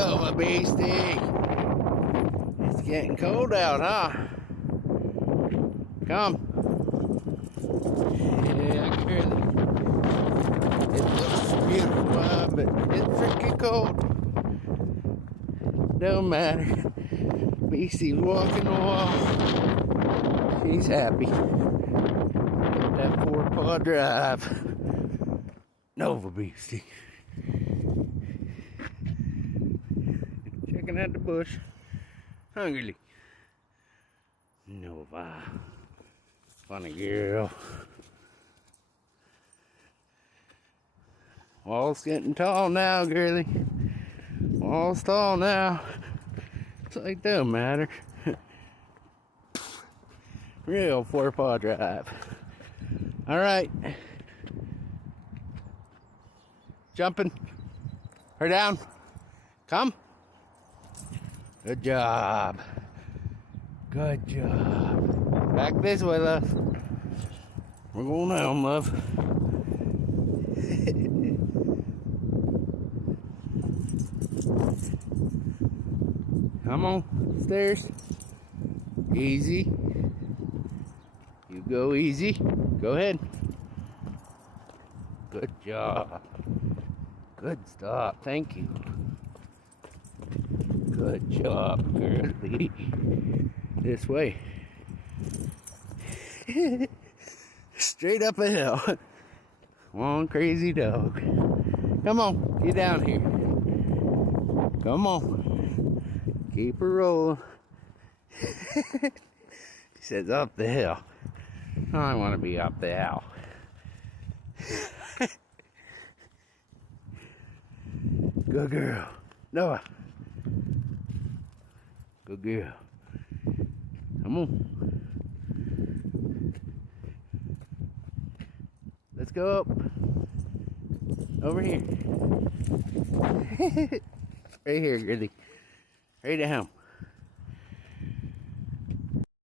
Nova Beasty. It's getting cold out, huh? Come. Yeah, really. It looks beautiful, but it's freaking cold. Don't matter. Beasty's walking the wall. She's happy. Got that 4-paw drive. Nova Beasty. Checking out the bush. Hungrily. Nova. Funny girl. Wall's getting tall now, girly. Wall's tall now. It's like, don't matter. Real 4-paw drive. Alright. Jumping. Her down. Come. Good job. Good job. Back this way, love. We're going down, love. Come on, stairs. Easy. You go easy. Go ahead. Good job. Good stop. Thank you. Good job, girlie. This way. Straight up a hill. One crazy dog. Come on, get down here. Come on. Keep her rolling. He says up the hill. I want to be up the hill. Good girl. Noah. Good girl. Come on. Let's go up. Over here. Right here, girlie. Right down.